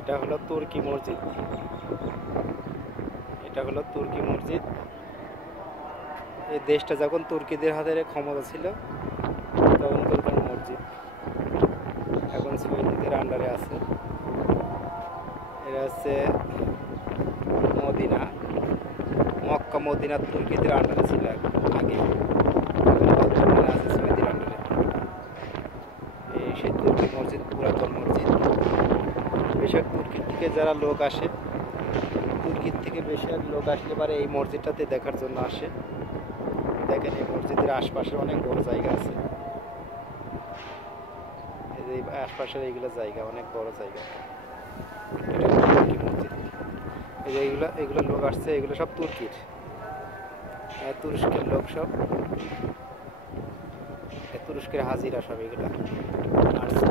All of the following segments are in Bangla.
এটা হলো তুর্কি মসজিদ। এটা হলো তুর্কি মসজিদ। এই দেশটা যখন তুর্কিদের হাতের ক্ষমতা ছিল তখনকার মসজিদ, এখন সৌদিদের আন্ডারে আছে। এটা হচ্ছে মদিনা, মক্কা মদিনা তুর্কিদের আন্ডারে ছিল আগে, বর্তমানে আছে সৌদির আন্ডারে। এই সেই তুর্কি মসজিদ, পুরাতন মসজিদ। বেশিরভাগ তুর্কির থেকে যারা লোক আসে, তুর্কির থেকে বেশিরভাগ লোক আসলে পারে এই মসজিদটাতে দেখার জন্য আসে। দেখেন এই মসজিদের আশপাশে অনেক বড় জায়গা আছে, এই যে আশপাশের এইগুলো জায়গা অনেক বড় জায়গা। এটা তুর্কি মসজিদ। এই যে এগুলো লোক আসছে, এগুলো সব তুর্কির, তুরস্কের লোক সব, তুরস্কের হাজিরা সব এগুলো আসছে।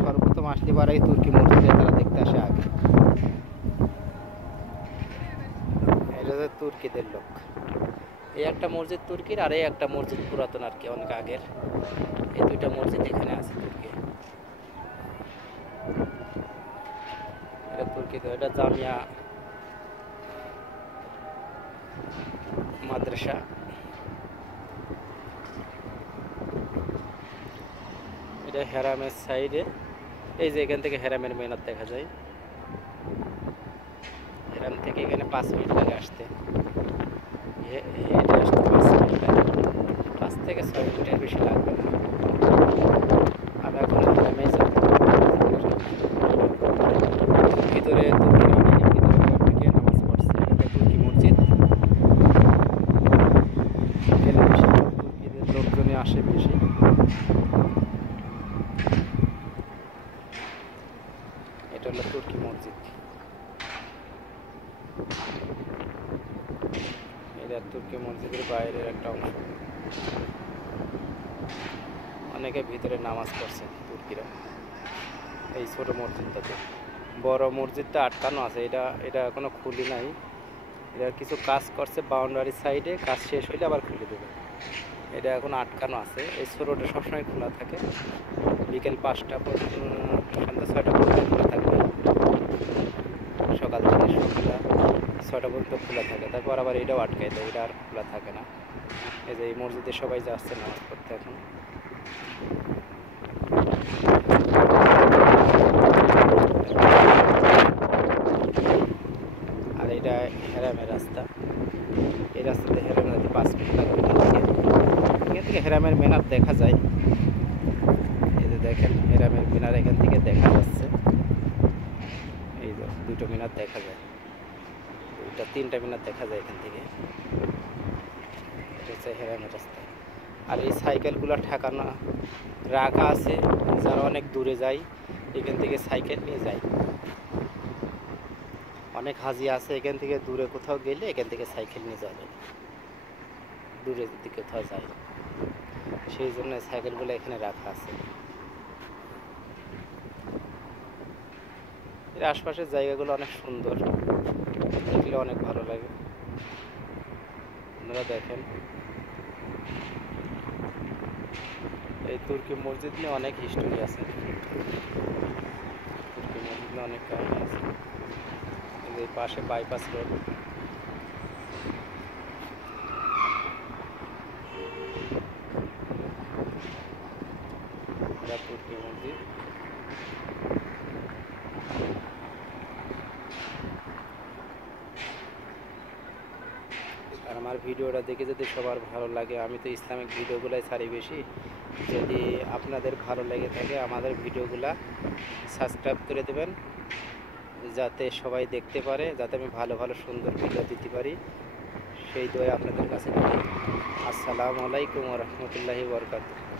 সর্বপ্রথম আসতে পারে এই তুর্কি মসজিদে তারা দেখতে আসে আগে। এটা হচ্ছে তুর্কিদের লোক। এই একটা মসজিদ তুর্কির, আর এই একটা মসজিদ পুরাতন আর কি, অনেক আগের। এই দুইটা মসজিদ এখানে আছে তুর্কি। এটা তুর্কি, এটা জামিয়া মাদ্রাসা। এটা হেরামের সাইডে, এই যে এখান থেকে হেরামের মেনার দেখা যায়। হেরাম থেকে এখানে 5 মিনিট লাগে আসতে, হেঁটে আসতে 5 মিনিট লাগে, 5 থেকে 6 মিনিটের বেশি লাগবে না। আমরা এখন হেরামে যাব। ভিতরে তুর্কিরা অনেকে ভিতরে ঢুকে নামাজ পড়ছে। এটা তুর্কি মসজিদ। এখানে বেশি তুর্কিদের লোকজনই আসে বেশি। এটা হলো তুর্কি মসজিদ। এটা তুর্কি মসজিদের বাইরের একটা অংশ। অনেকে ভিতরে নামাজ পড়ছে তুর্কিরা এই ছোট মসজিদটাতে। বড় মসজিদটা আটকানো আছে, এটা এখনো খুলি নাই। এটা কিছু কাজ করছে বাউন্ডারি সাইডে, কাজ শেষ হইলে আবার খুলে দেবে। এটা এখন আটকানো আছে। এই ছোটটা সবসময় খোলা থাকে, বিকেল 5টা সন্ধ্যা 6টা পর্যন্ত খোলা থাকবে। সকাল থেকে সন্ধ্যা 6টা পর্যন্ত খোলা থাকে, তারপর আবার এটাও আটকায় দেয়, এটা আর খোলা থাকে না। এই যে এই মসজিদে সবাই যাচ্ছে নামাজ পড়তে এখন। আর এটা হেরামের রাস্তা। এই রাস্তাতে হেরামের 5 মিনিট লাগবে। এখান থেকে হেরামের মিনার দেখা যায়। এই যে দেখেন হেরামের মিনার এখান থেকে দেখা যাচ্ছে। এই যে দুটো মিনার দেখা যায়, 3টা মিনার দেখা যায় এখান থেকে। এটা হচ্ছে হেরামের রাস্তা। আর এই সাইকেলগুলো ঠেকানো রাখা আছে, যারা অনেক দূরে যায় এখান থেকে সাইকেল নিয়ে যায়। অনেক হাজি আছে এখান থেকে দূরে কোথাও গেলে এখান থেকে সাইকেল নিয়ে যাবে, দূরে যদি কোথাও যায়, সেই জন্য সাইকেলগুলো এখানে রাখা আছে। এর আশপাশের জায়গাগুলো অনেক সুন্দর, দেখলে অনেক ভালো লাগে। আপনারা দেখেন এই তুর্কি মসজিদ নিয়ে অনেক হিস্টোরি আছে, তুর্কি মসজিদ নিয়ে অনেক কাহিনী আছে। এই পাশে বাইপাস রোড। তুর্কি মসজিদ। আর আমার ভিডিওটা দেখে যদি সবার ভালো লাগে, আমি তো ইসলামিক ভিডিওগুলাই ছাড়ি বেশি, যদি আপনাদের ভালো লেগে থাকে আমাদের ভিডিওগুলা সাবস্ক্রাইব করে দেবেন, যাতে সবাই দেখতে পারে, যাতে আমি ভালো ভালো সুন্দর ভিডিও দিতে পারি, সেই দোয়া আপনাদের কাছে। আসসালামু আলাইকুম ওয়া রাহমাতুল্লাহি ওয়া বারাকাতুহু।